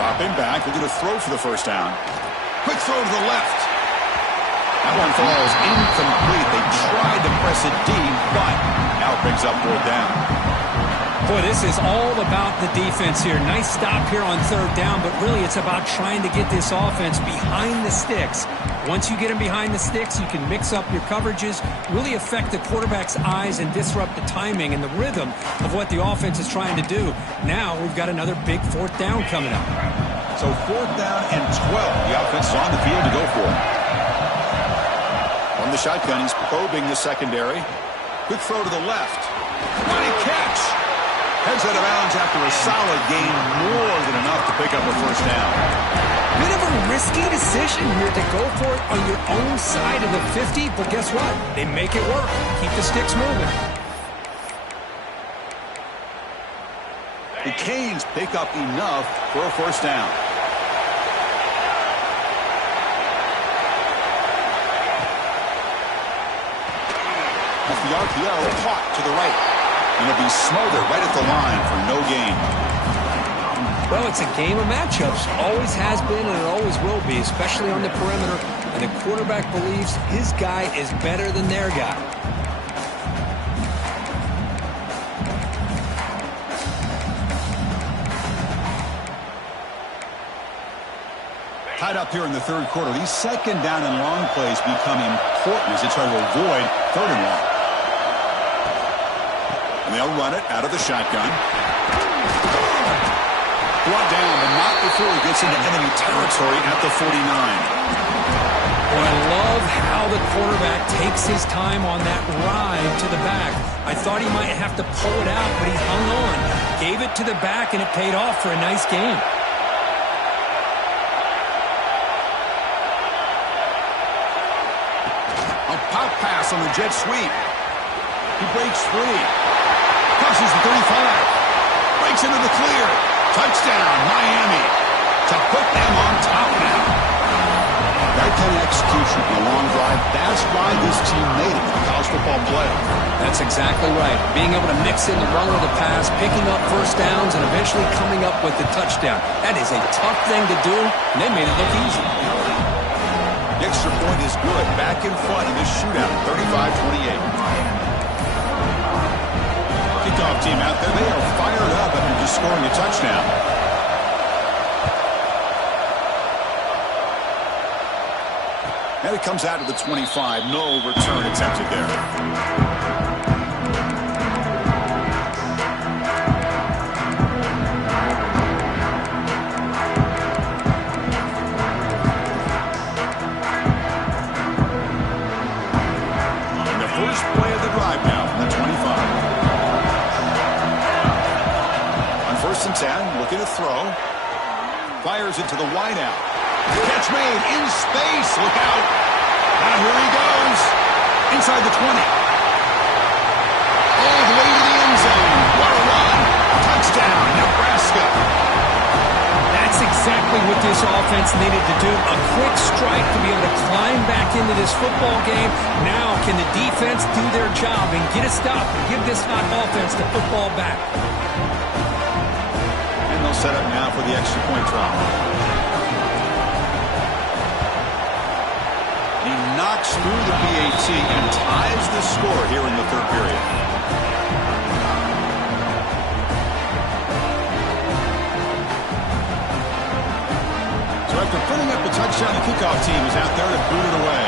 Dropping back. They're going to throw for the first down. Quick throw to the left. That one falls incomplete. They tried to press it deep, but now it brings up fourth down. Boy, this is all about the defense here. Nice stop here on third down, but really it's about trying to get this offense behind the sticks. Once you get them behind the sticks, you can mix up your coverages, really affect the quarterback's eyes and disrupt the timing and the rhythm of what the offense is trying to do. Now we've got another big fourth down coming up. So fourth down and 12. The offense is on the field to go for it. From the shotgun, he's probing the secondary. Quick throw to the left. What a catch! Heads out of bounds after a solid gain, more than enough to pick up a first down. Bit of a risky decision here to go for it on your own side of the 50, but guess what? They make it work. Keep the sticks moving. The Canes pick up enough for a first down. Off the RPO, caught to the right. And it'll be smothered right at the line for no gain. Well, it's a game of matchups. Always has been and it always will be, especially on the perimeter. And the quarterback believes his guy is better than their guy. Tied up here in the third quarter. These second down and long plays become important as they try to avoid third and long. And they'll run it out of the shotgun. Brought down, but not before he gets into enemy territory at the 49. Well, I love how the quarterback takes his time on that ride to the back. I thought he might have to pull it out, but he hung on. Gave it to the back, and it paid off for a nice game. A pop pass on the jet sweep. He breaks free. Crosses the 35. Breaks into the clear. Touchdown, Miami. To put them on top now. That kind of execution in a long drive, that's why this team made it to the college football playoff. That's exactly right. Being able to mix in the run of the pass, picking up first downs, and eventually coming up with the touchdown. That is a tough thing to do, and they made it look easy. The extra point is good. Back in front in this shootout, 35-28. Kickoff team out there, they are fired up after just scoring a touchdown. And it comes out of the 25. No return attempted there. And the first play of the drive now from the 25. On first and 10, looking to throw. Fires it to the wideout. Catch made in space. Look out. Now here he goes. Inside the 20. All the way to the end zone. What a run. Touchdown, Nebraska. That's exactly what this offense needed to do. A quick strike to be able to climb back into this football game. Now can the defense do their job and get a stop and give this hot offense the football back? And they'll set up now for the extra point try. knocks through the PAT and ties the score here in the third period. So after putting up a touchdown, the kickoff team is out there to boot it away.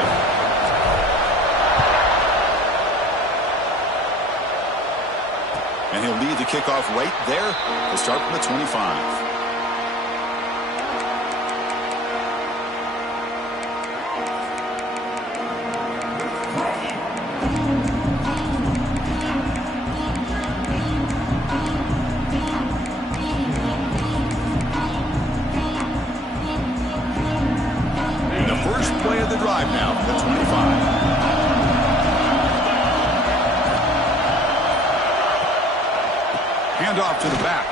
And he'll lead the kickoff right there to start from the 25. Off to the back.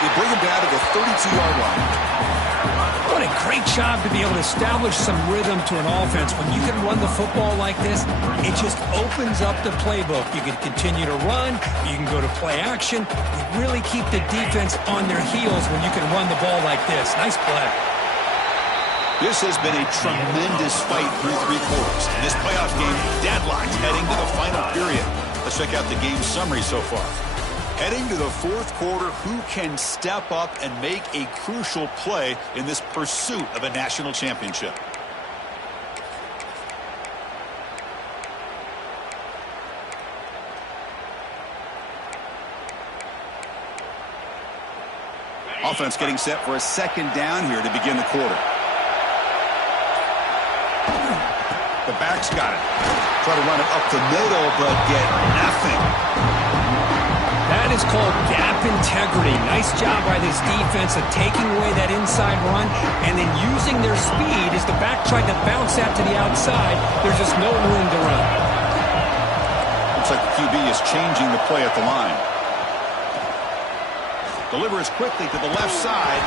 You bring him down to the 32-yard line. What a great job to be able to establish some rhythm to an offense. When you can run the football like this, it just opens up the playbook. You can continue to run. You can go to play action. You really keep the defense on their heels when you can run the ball like this. Nice play. This has been a tremendous fight through three quarters. In this playoff game, deadlocked heading to the final period. Let's check out the game summary so far. Heading to the fourth quarter, who can step up and make a crucial play in this pursuit of a national championship? Offense getting set for a second down here to begin the quarter. The back's got it. Try to run it up the middle, but get nothing. That is called gap integrity. Nice job by this defense of taking away that inside run and then using their speed as the back tried to bounce out to the outside. There's just no room to run. Looks like the QB is changing the play at the line. Delivers quickly to the left side.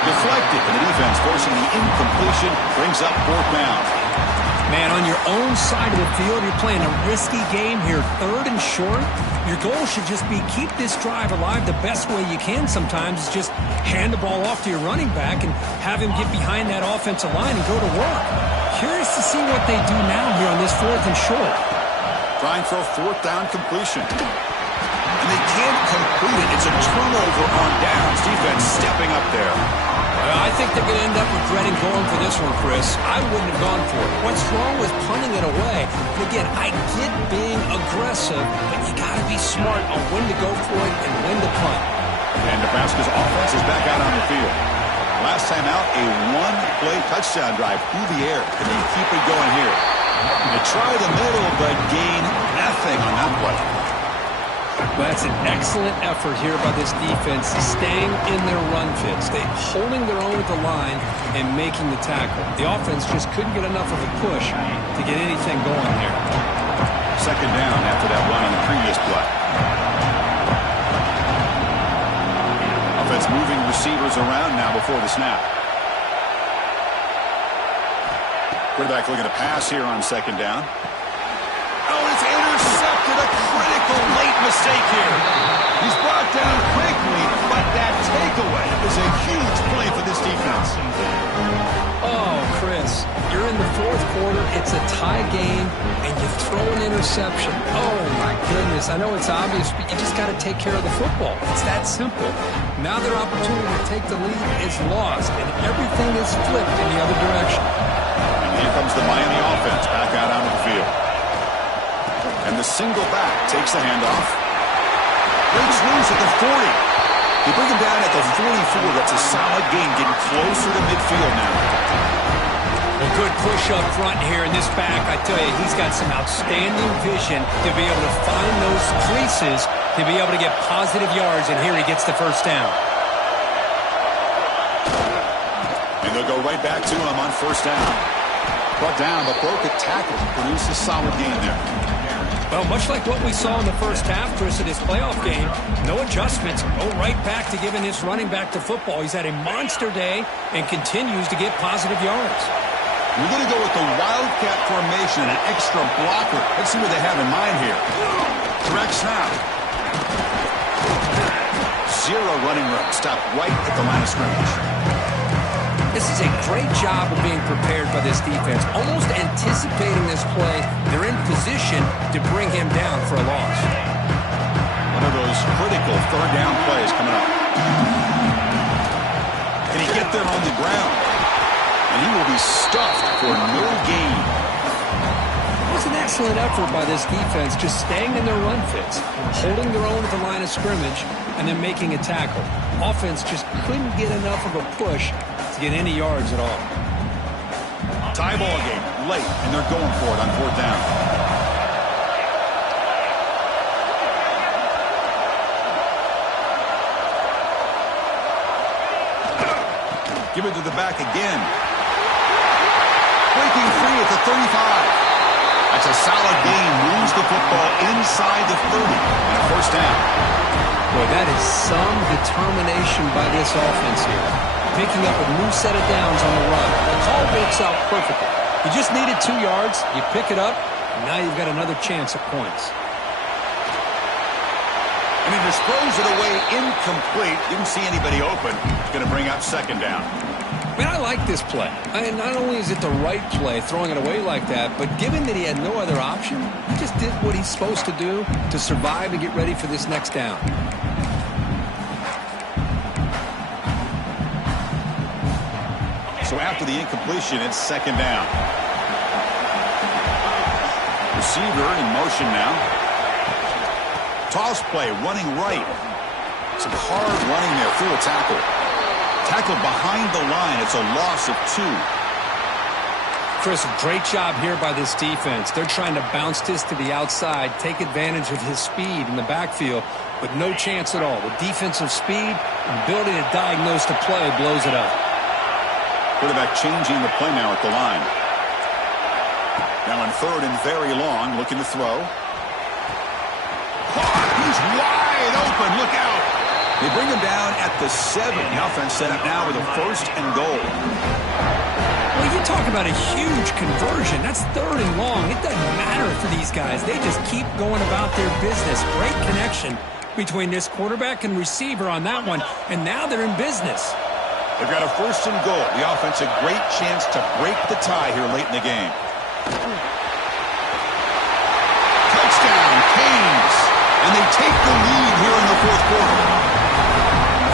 Deflected, and the defense forcing the incompletion brings up fourth down. Man, on your own side of the field, you're playing a risky game here, third and short. Your goal should just be keep this drive alive the best way you can sometimes is just hand the ball off to your running back and have him get behind that offensive line and go to work. Curious to see what they do now here on this fourth and short. Trying for a fourth down completion. And they can't complete it. It's a turnover on downs. Defense stepping up there. I think they're going to end up regretting going for this one, Chris. I wouldn't have gone for it. What's wrong with punting it away? And again, I get being aggressive, but you got to be smart on when to go for it and when to punt. And Nebraska's offense is back out on the field. Last time out, a one-play touchdown drive through the air. Can they keep it going here? They try the middle, but gain nothing on that play. Well, that's an excellent effort here by this defense, staying in their run fits. They holding their own at the line and making the tackle. The offense just couldn't get enough of a push to get anything going here. Second down after that run on the previous play. Offense moving receivers around now before the snap. Quarterback looking to pass here on second down. Oh, it's intercepted. A critical late mistake here. He's brought down quickly, but that takeaway is a huge play for this defense. Oh, Chris, you're in the fourth quarter. It's a tie game, and you throw an interception. Oh, my goodness. I know it's obvious, but you just got to take care of the football. It's that simple. Now their opportunity to take the lead is lost, and everything is flipped in the other direction. And here comes the Miami offense back out onto the field. And the single back takes the handoff. Breaks loose at the 40. They bring him down at the 44. That's a solid gain, getting closer to midfield now. Well, good push up front here in this back. I tell you, he's got some outstanding vision to be able to find those creases to be able to get positive yards, and here he gets the first down. And they'll go right back to him on first down. Brought down, but broke a tackle. Produced a solid gain there. Well, much like what we saw in the first half, Chris, of this playoff game, no adjustments. Go right back to giving his running back to football. He's had a monster day and continues to get positive yards. We're going to go with the Wildcat formation and an extra blocker. Let's see what they have in mind here. Direct snap. Zero running room. Stopped right at the line of scrimmage. This is a great job of being prepared by this defense, almost anticipating this play. They're in position to bring him down for a loss. One of those critical third down plays coming up. Can he get there on the ground? And he will be stuffed for no gain. It was an excellent effort by this defense, just staying in their run fits, holding their own at the line of scrimmage, and then making a tackle. Offense just couldn't get enough of a push to get any yards at all. Tie ball game late, and they're going for it on fourth down. Give it to the back again. Breaking free at the 35. That's a solid gain. Moves the football inside the 30 and a first down. Boy, that is some determination by this offense here. Picking up a new set of downs on the run. It all works out perfectly. You just needed 2 yards. You pick it up, and now you've got another chance at points. And he just throws it away incomplete. Didn't see anybody open. It's going to bring up second down. Man, I like this play. Not only is it the right play, throwing it away like that, but given that he had no other option, he just did what he's supposed to do to survive and get ready for this next down. So after the incompletion, it's second down. Receiver in motion now. Toss play, running right. Some hard running there through a tackle. Tackled behind the line. It's a loss of 2. Chris, great job here by this defense. They're trying to bounce this to the outside, take advantage of his speed in the backfield, but no chance at all. The defensive speed and ability to diagnose the play blows it up. Quarterback changing the play now at the line. Now in third and very long, looking to throw. He's wide open. Look out. They bring him down at the 7. The offense set up now with a first and goal. Well, you talk about a huge conversion. That's third and long. It doesn't matter for these guys. They just keep going about their business. Great connection between this quarterback and receiver on that one, and now they're in business. They've got a first and goal. The offense a great chance to break the tie here late in the game. Touchdown, Canes. And they take the lead here in the fourth quarter.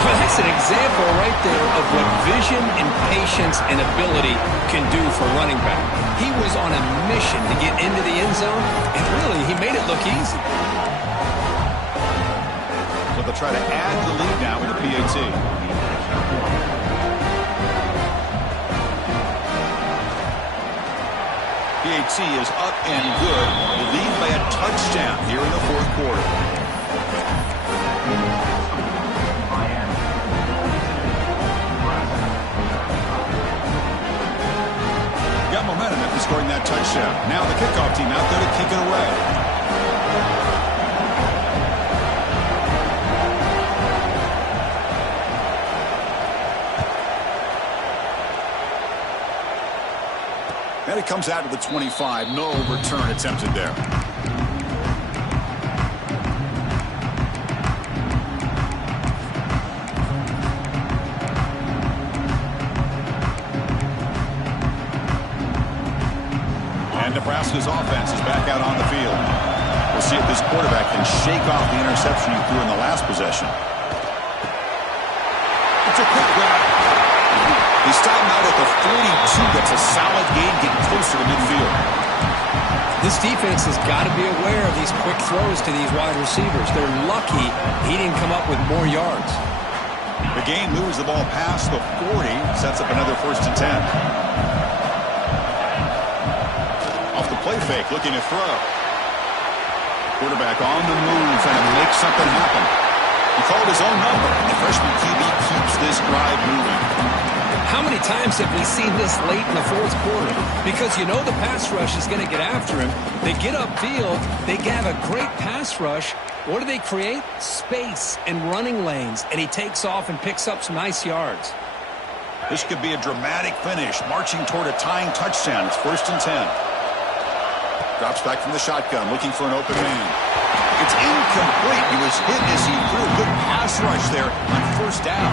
Well, that's an example right there of what vision and patience and ability can do for running back. He was on a mission to get into the end zone, and really, he made it look easy. So they'll try to add the lead now with the PAT. PAT is up and good. The lead by a touchdown here in the fourth quarter. Got momentum after scoring that touchdown. Now the kickoff team out there to kick it away. And it comes out to the 25. No return attempted there. Nebraska's offense is back out on the field. We'll see if this quarterback can shake off the interception he threw in the last possession. It's a quick grab. He stopped him out at the 42. That's a solid gain, getting closer to midfield. This defense has got to be aware of these quick throws to these wide receivers. They're lucky he didn't come up with more yards. The game moves the ball past the 40, sets up another first and 10. Play fake, looking to throw. Quarterback on the move and make something happen. He called his own number, and the freshman QB keeps this drive moving. How many times have we seen this late in the fourth quarter? Because you know the pass rush is going to get after him. They get upfield. They have a great pass rush. What do they create? Space and running lanes, and he takes off and picks up some nice yards. This could be a dramatic finish, marching toward a tying touchdown. It's first and 10. Drops back from the shotgun, looking for an open man. It's incomplete. He was hit as he threw a good pass rush there on first down.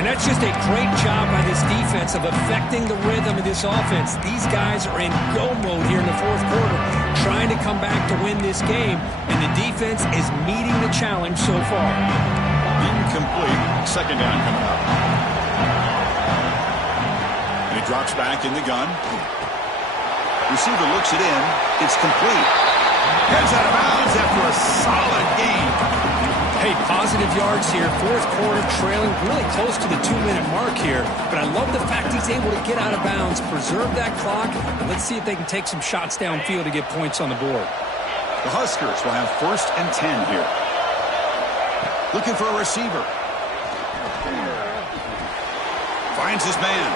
And that's just a great job by this defense of affecting the rhythm of this offense. These guys are in go mode here in the fourth quarter, trying to come back to win this game, and the defense is meeting the challenge so far. Incomplete. Second down coming up. And he drops back in the gun. Receiver looks it in. It's complete. Heads out of bounds after a solid game. Hey, positive yards here. Fourth quarter trailing really close to the 2-minute mark here. But I love the fact he's able to get out of bounds, preserve that clock, and let's see if they can take some shots downfield to get points on the board. The Huskers will have 1st and 10 here. Looking for a receiver. Finds his man.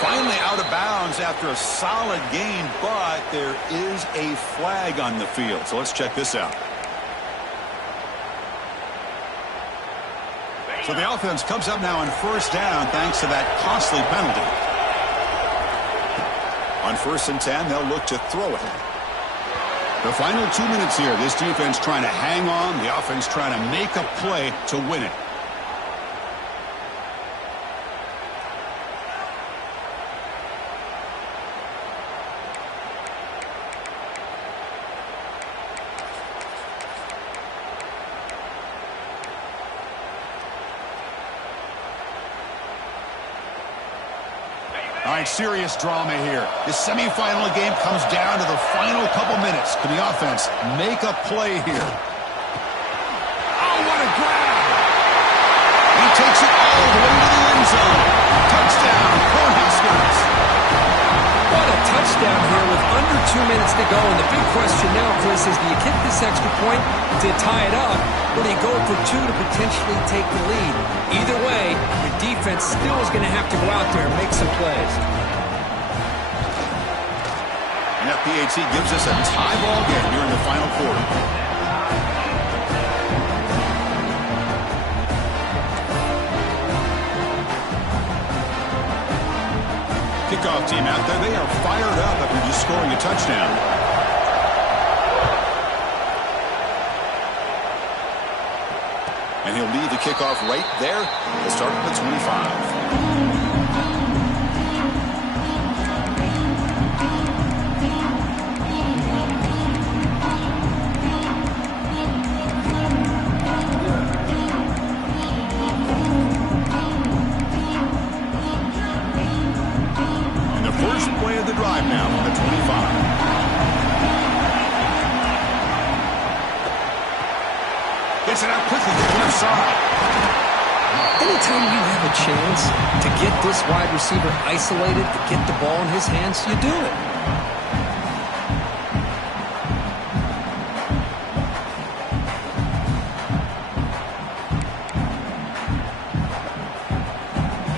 Finally out of bounds after a solid gain, but there is a flag on the field. So let's check this out. So the offense comes up now on 1st down thanks to that costly penalty. On 1st and 10, they'll look to throw it. The final 2 minutes here, this defense trying to hang on, the offense trying to make a play to win it. All right, serious drama here. The semifinal game comes down to the final couple minutes. Can the offense make a play here? Oh, what a grab! He takes it all the way to the end zone. Touchdown, Cornhuskers. What a touchdown here with under 2 minutes to go. And the big question now, Chris, is do you kick this extra point to tie it up, or do you go for 2 to potentially take the lead? Either way, the defense still is going to have to go out there and make some plays. And that PAT gives us a tie ball game here in the final quarter. Kickoff team out there, they are fired up after just scoring a touchdown. And he'll lead the kickoff right there. He'll start at the 25. And the first play of the drive now on the 25. Gets it out quickly to the left side. Anytime you have a chance to get this wide receiver isolated, to get the ball in his hands, you do it.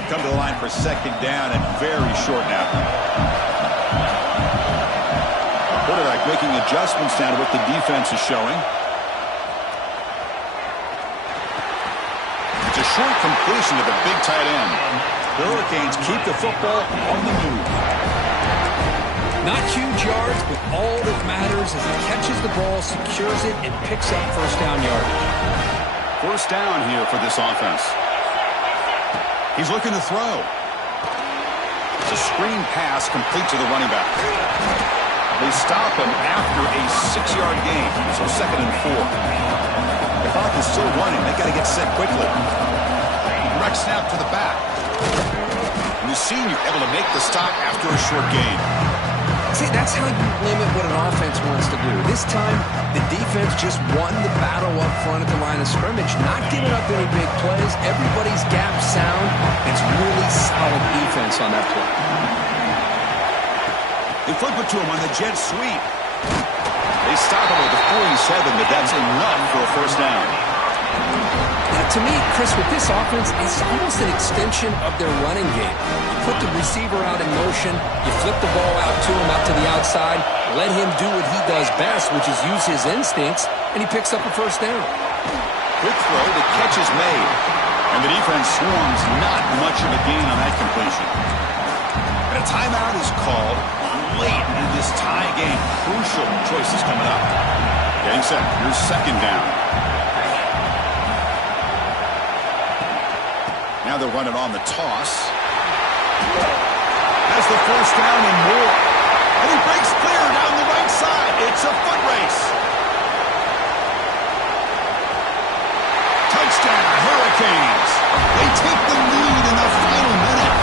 Come to the line for 2nd down and very short now. The quarterback making adjustments now to what the defense is showing. It's a short completion to the big tight end. The Hurricanes keep the football on the move. Not huge yards, but all that matters is he catches the ball, secures it, and picks up 1st down yardage. 1st down here for this offense. He's looking to throw. It's a screen pass complete to the running back. They stop him after a 6-yard gain, so 2nd and 4. The clock is still running. They got to get set quickly. Direct snap to the back. And the senior able to make the stop after a short gain. See, that's how you limit what an offense wants to do. This time, the defense just won the battle up front at the line of scrimmage, not giving up any big plays. Everybody's gap sound. It's really solid defense on that play. They flip it to him on the jet sweep. They stop him at the 47, but that's enough for a 1st down. Now, to me, Chris, with this offense, it's almost an extension of their running game. You put the receiver out in motion, you flip the ball out to him, out to the outside, let him do what he does best, which is use his instincts, and he picks up a 1st down. Quick throw, the catch is made. And the defense swarms, not much of a gain on that completion. And a timeout is called late in this tie game. Crucial choices coming up. Getting set. Here's 2nd down. Now Now they'll run it on the toss. Has the first down and more. And he breaks clear down the right side. It's a foot race. Touchdown, Hurricanes. They take the lead in the final minute.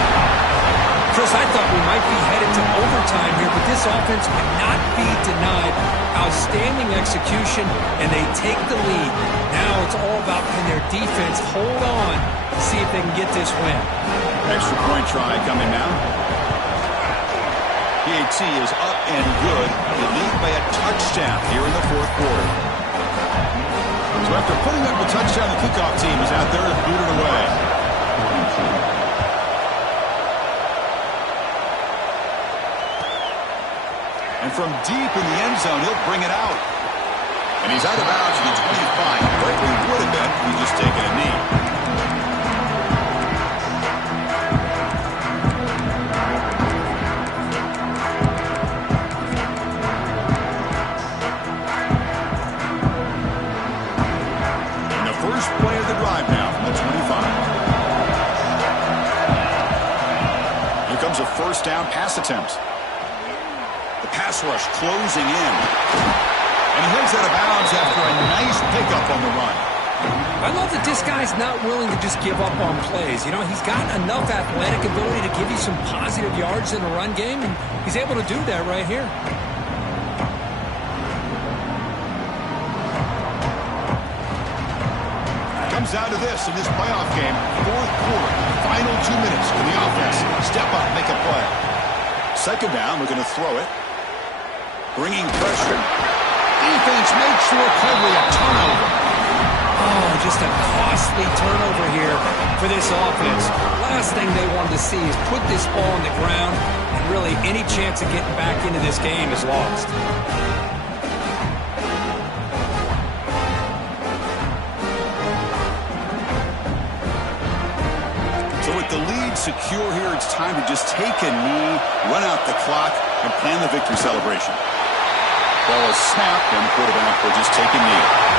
Chris, I thought we might be headed to overtime here, but this offense cannot be denied. Outstanding execution, and they take the lead. Now it's all about can their defense hold on, see if they can get this win. Extra point try coming now. PAT is up and good. They lead by a touchdown here in the fourth quarter. So after putting up a touchdown, the kickoff team is out there to boot it away. And from deep in the end zone, he'll bring it out. And he's out of bounds at the 25. Right where he would have been if he just taken a knee. And the first play of the drive now from the 25. Here comes a first down pass attempt. Pass rush closing in. And he heads out of bounds after a nice pickup on the run. I love that this guy's not willing to just give up on plays. You know, he's got enough athletic ability to give you some positive yards in the run game, and he's able to do that right here. Comes down to this in this playoff game. Fourth quarter, final 2 minutes. Can the offense step up, make a play? Second down, we're going to throw it. Bringing pressure. Defense makes the recovery a turnover. Oh, just a costly turnover here for this offense. Last thing they wanted to see is put this ball on the ground, and really any chance of getting back into this game is lost. So with the lead secure here, it's time to just take a knee, run out the clock, and plan the victory celebration. Ball is snapped, and the quarterback will just take a knee.